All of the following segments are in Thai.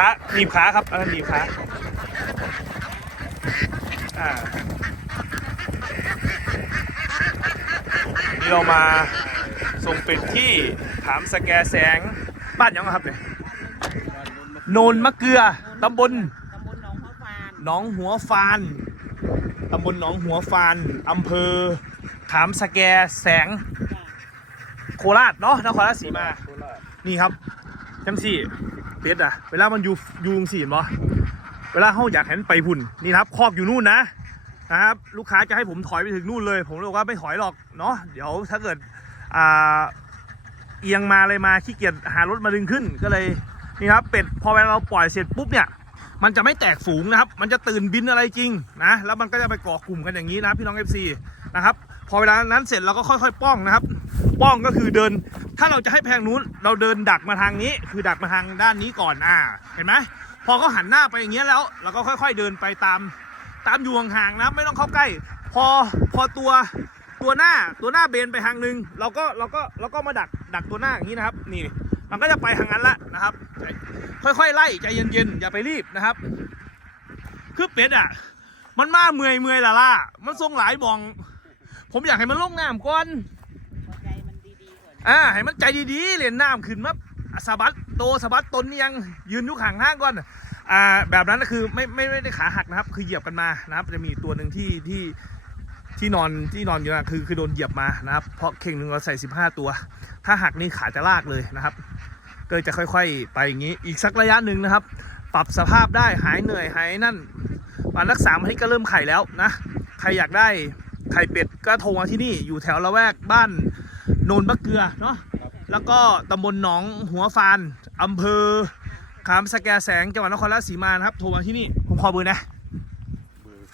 ขาหนีบขาครับอันนั้นหนีบขาอ่านี่เรามาส่งเป็ดที่ถามสแกแสงบ้านยังไงครับเนี่ยโนนมะเกลือตำบลตำบลหนองพระฟานหนองหัวฟานตำบลหนองหัวฟานอำเภอขามสแกแสงจ้ะโคราชเนาะนครราชสีมา นี่ครับจังสี่ เป็ดอะเวลามันอยู่อยู่จังสีนบ่เวลาเขาอยากเห็นไปพุ่นนี่ครับครอกอยู่นู่นนะนะครับลูกค้าจะให้ผมถอยไปถึงนู่นเลย ผมเลยบอกว่าไม่ถอยหรอกเนาะเดี๋ยวถ้าเกิดอ่าเอียงมาเลยมาขี้เกียจหารถมาดึงขึ้นก็เลยนี่ครับเป็ดพอเวลาเราปล่อยเสร็จปุ๊บเนี่ยมันจะไม่แตกฝูงนะครับ มันจะตื่นบินอะไรจริงนะแล้วมันก็จะไปเก่อกลุ่มกันอย่างนี้นะพี่น้อง FC นะครับพอเวลานั้นเสร็จเราก็ค่อยๆ ป้องนะครับ ป้องก็คือเดิน ถ้าเราจะให้แพงนู้นเราเดินดักมาทางนี้ คือดักมาทางด้านนี้ก่อนอ่า เห็นไหมพอเขาหันหน้าไปอย่างเงี้ยแล้ว เราก็ค่อย ๆเดินไปตามตามอยู่ห่างๆนะครับไม่ต้องเข้าใกล้ พอพอตัวตัวหน้าตัวหน้าเบนไปทางนึงเราก็เราก็เราก็มาดักดักตัวหน้าอย่างนี้นะครับ นี่มันก็จะไปทางนั้นละนะครับ ค่อยๆไล่ใจเย็นๆอย่าไปรีบนะครับ คือเป็ดอะ มันมาเมื่อยเมื่อยละล่ะมันทรงหลายบอง ผมอยากให้มันลงน้ำก่อน หัวใจมันดีๆก่ อ่าให้มันใจดีๆเล่นน้ำขึ้นมาสะบัดโตสะบัดตนนียังยืนอยุคห่างทางก่อนอ่าแบบนั้นก็คือไม่ไม่ไม่ได้ขาหักนะครับ คือเหยียบกันมานะครับ จะมีตัวหนึ่งที่ที่ที่นอนที่นอนอยู่นะคือคือโดนเหยียบมานะครับ เพราะเข่งหนึ่งเราใส่ 15 ตัว ถ้าหักนี่ขาจะลากเลยนะครับก็จะค่อย ๆ ไปอย่างนี้อีกสักระยะหนึ่งนะครับ ปรับสภาพได้หายเหนื่อยหายนั่นวันรักสามาทิตย์ก็เริ่มไข่แล้วนะใครอยากได้ไข่เป็ดก็โทรมาที่นี่อยู่แถวละแวกบ้าน โนนมะเกลือเนาะแล้วก็ตำบลหนองหัวฟานอำเภอขามสแกแสงจังหวัดนครราชสีมานะครับโทรมาที่นี่ผมขอเบอร์นะ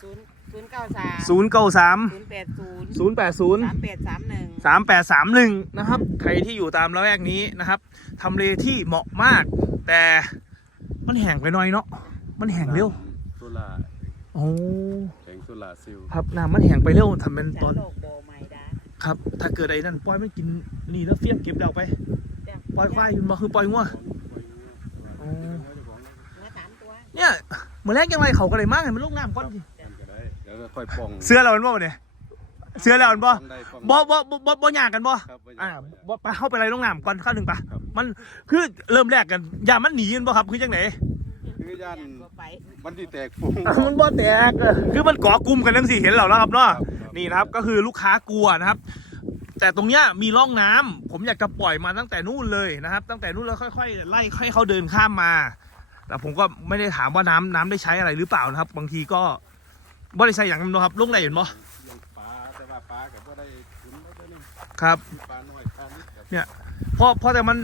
ศูนย์ศูนย์เก้าสามศูนย์เก้าสามศูนย์แปดศูนย์ศูนย์แปดศูนย์สามแปดสามหนึ่งสามแปดสามหนึ่งนะครับใครที่อยู่ตามละแวกนี้นะครับทำเลที่เหมาะมาก แต่มันแห้งไปหน่อยเนาะมันแห้งเร็วโซล่าโอ้แสงโซล่าเซลล์ครับน้ำมันแห้งไปเร็วทำเป็นจากตอนโลกโบไมดา ครับ ถ้าเกิดไอ้นั่นปล่อยมันกินนี่แล้วเฟี้ยงเก็บเดาไปจ้ะปล่อยควายอยู่มาคือปล่อยงัวอ๋อเนื้อสามตัวเนี่ยเหมือนแรกยังไงเขาก็เลยมากเห็นมันลูกน้ำก้อนสิก็ได้เดี๋ยวก็ค่อยป้องเสื้อเราเป็นบ่เนี่ยเสื้อเราเป็นบ่ป้องได้ป้องบ่บ่บ่บ่บ่ยากกันบ่ครับบ่ยากอ่าบ่ยากบ่ไปเข้าไปอะไรลูกน้ำก่อนข้าวหนึ่งปะครับมันคือเริ่มแรกกันอย่ามันหนีกันบ่ครับคือจังไหนคือย่านก็ไปมันที่แตกฟุ้งมันบ่แตกเออคือมันเกาะกลุ่มกันทั้งสี่เห็นแล้วนะครับเนาะครับ นี่นะครับก็คือลูกค้ากลัวนะครับ แต่ตรงเนี้ยมีร่องน้ำผมอยากจะปล่อยมาตั้งแต่นู่นเลยนะครับ ตั้งแต่นู่นแล้วค่อยๆไล่ให้เขาเดินข้ามมา แต่ผมก็ไม่ได้ถามว่าน้ำน้ำได้ใช้อะไรหรือเปล่านะครับ บางทีก็บ่ได้ใช้อย่างนั้นนะครับลงได้เห็นบ่ยังปลาแต่ว่าปลาก็บ่ได้ขุนบ่ได้นี่ครับปลาน้อยปลานิดครับเพราะเพราะแต่มัน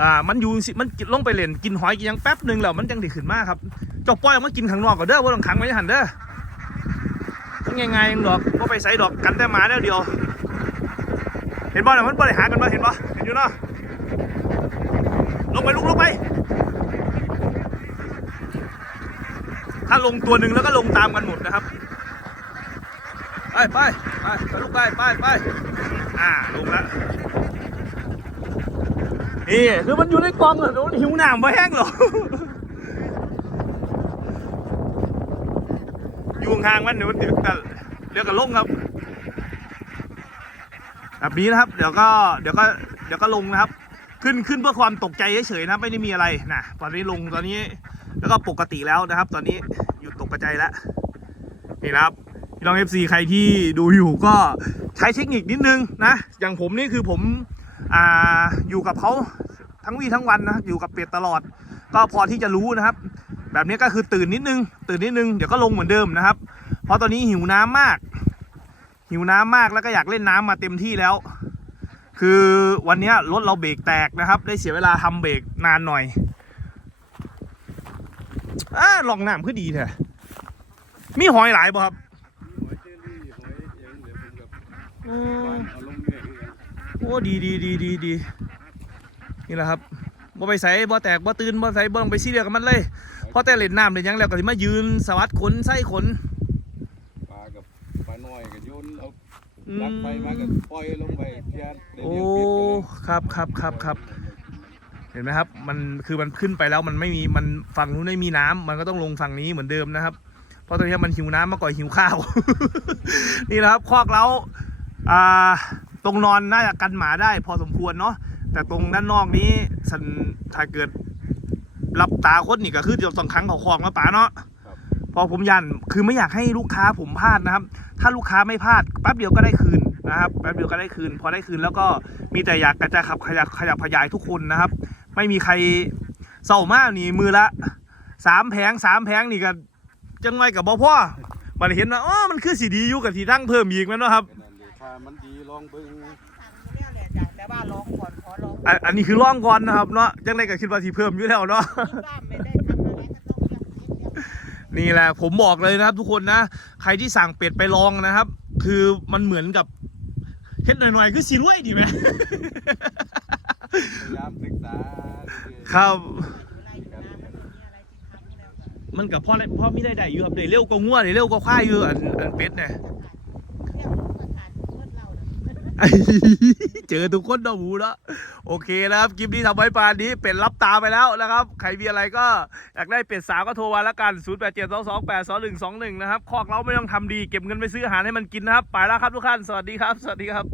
อ่ามันอยู่สิมันลงไปเล่นกินหอยกินยังแป๊บหนึ่งแล้วมันจังไดีขึ้นมากครับจบปล่อยออกมากินข้างนอกก็เด้อว่าต้องขังไว้หันเด้อ ง่ายๆเองดอกว่าไปใส่ดอกกันแต่หมาแล้วเดียว เห็นบ่เนี่ยมันบ่ได้หากันบ่เห็นบ่เห็นอยู่เนาะลงไปลุกลงไป ถ้าลงตัวหนึ่งแล้วก็ลงตามกันหมดนะครับ ไปไปไปไปลุกไปไปไปอ่าลงแล้วนี่คือมันอยู่ในกองอะโดนหิวหนามมาแห้งเหรอ อยู่ห่างมันเดี๋ยวมันเดี๋ยวกันเดี๋ยวกันลงครับ แบบนี้นะครับ เดี๋ยวก็เดี๋ยวก็เดี๋ยวก็ลงนะครับ ขึ้นขึ้นเพื่อความตกใจเฉยๆนะไม่ได้มีอะไรนะตอนนี้ลงตอนนี้ แล้วก็ปกติแล้วนะครับ ตอนนี้หยุดตกกระจายแล้วนี่นะครับพี่น้องเอฟซีใครที่ดูอยู่ก็ใช้เทคนิคนิดนึงนะอย่างผมนี่คือผมอ่าอยู่กับเขาทั้งวี่ทั้งวันนะอยู่กับเป็ดตลอด ก็พอที่จะรู้นะครับ แบบนี้ก็คือตื่นนิดนึง ตื่นนิดนึงเดี๋ยวก็ลงเหมือนเดิมนะครับ เพราะตอนนี้หิวน้ำมาก หิวน้ำมากแล้วก็อยากเล่นน้ำมาเต็มที่แล้ว คือวันนี้รถเราเบรกแตกนะครับ ได้เสียเวลาทำเบรกนานหน่อยอลองน้ำคือดีเถอะมีหอยหลายบ่ครับโอ้ดีดีดีดีดีนี่แหละครับบ่ไปใส่บ่แตกบ่ตื่นบ่ใส่บ่ต้งไปซีเรียกับมันเลย พราะแต่เล่นน้ำเล่นหยังแล้วก็สิมายืนสวัสดขนไส้ขนปลากับปลาน้อยก็โยนเอาอืลักมไปมาก็ปล่อยลงไปเทียนได้โอ้เลี้ยงเป็ดกันเลยครับครับครับครับเห็นไหมครับ มันคือมันขึ้นไปแล้วมันไม่มีมันฝั่งนู้นไม่มีน้ำมันก็ต้องลงฝั่งนี้เหมือนเดิมนะครับ เพราะตอนนี้มันหิวน้ำมากกว่าหิวข้าว นี่นะครับคอกเราอ่าตรงนอนน่าจะกันหมาได้พอสมควรเนาะแต่ตรงด้านนอกนี้สันถ้าเกิด รับตาคนนี่ก็คือเดี๋ยวสองครั้งเขาคลองแล้วป๋าเนาะครับพอผมยันคือไม่อยากให้ลูกค้าผมพลาดนะครับ ถ้าลูกค้าไม่พลาดแป๊บเดียวก็ได้คืนนะครับแป๊บเดียวก็ได้คืน พอได้คืนแล้วก็มีแต่อยากกระจายขับขยับขยับขยายทุกคนนะครับ ไม่มีใครเศร้ามากนี่มือละสามแผงสามแผงนี่ก็จังไงกับบ่พ่อมันเห็นว่าอ๋อมันคือสีดีอยู่กับที่ตั้งเพิ่มอีกแม่นบ่ครับแค่นั้นเลยถ้ามันดีลองเบิ่งสั่งอยู่ แล้วแหละจ้ะแต่ว่าร้องก่อนขอร้องอันอันนี้คือร่องก่อนนะครับเนาะจังไดก็คิดว่าที่เพิ่มอยู่แล้วเนาะ คิดว่าไม่ได้ทำอะไรก็ต้องเรียกเรียกเรียกนี่แหละผมบอกเลยนะครับทุกคนนะ ใครที่สั่งเป็ดไปลองนะครับ คือมันเหมือนกับเฮ็ดหน่อยๆคือสีรวยดีไหม พยายามศึกษาครับอะไรอยู่นะมันมีอะไรที่ทำแล้วก็มันกับพ่อได้พ่อไม่ได้ได้อยู่ครับได้เร็วกว่างัวได้เร็วกว่าควายอยู่อันอันเป็ดเนี่ยเรียกว่าขาดเพื่อนเราน่ะ เจอทุกคนดอหูแล้วโอเคนะครับคลิปนี้ทำไว้ปานนี้เป็ดรับตาไปแล้วนะครับ ใครมีอะไรก็อยากได้เป็ดสาวก็โทรมาแล้วกัน 0 8 7 2 2 8 2 1 2 1 นะครับคอกเราไม่ต้องทำดีเก็บเงินไปซื้ออาหารให้มันกินนะครับ ไปแล้วครับทุกท่านสวัสดีครับ สวัสดีครับ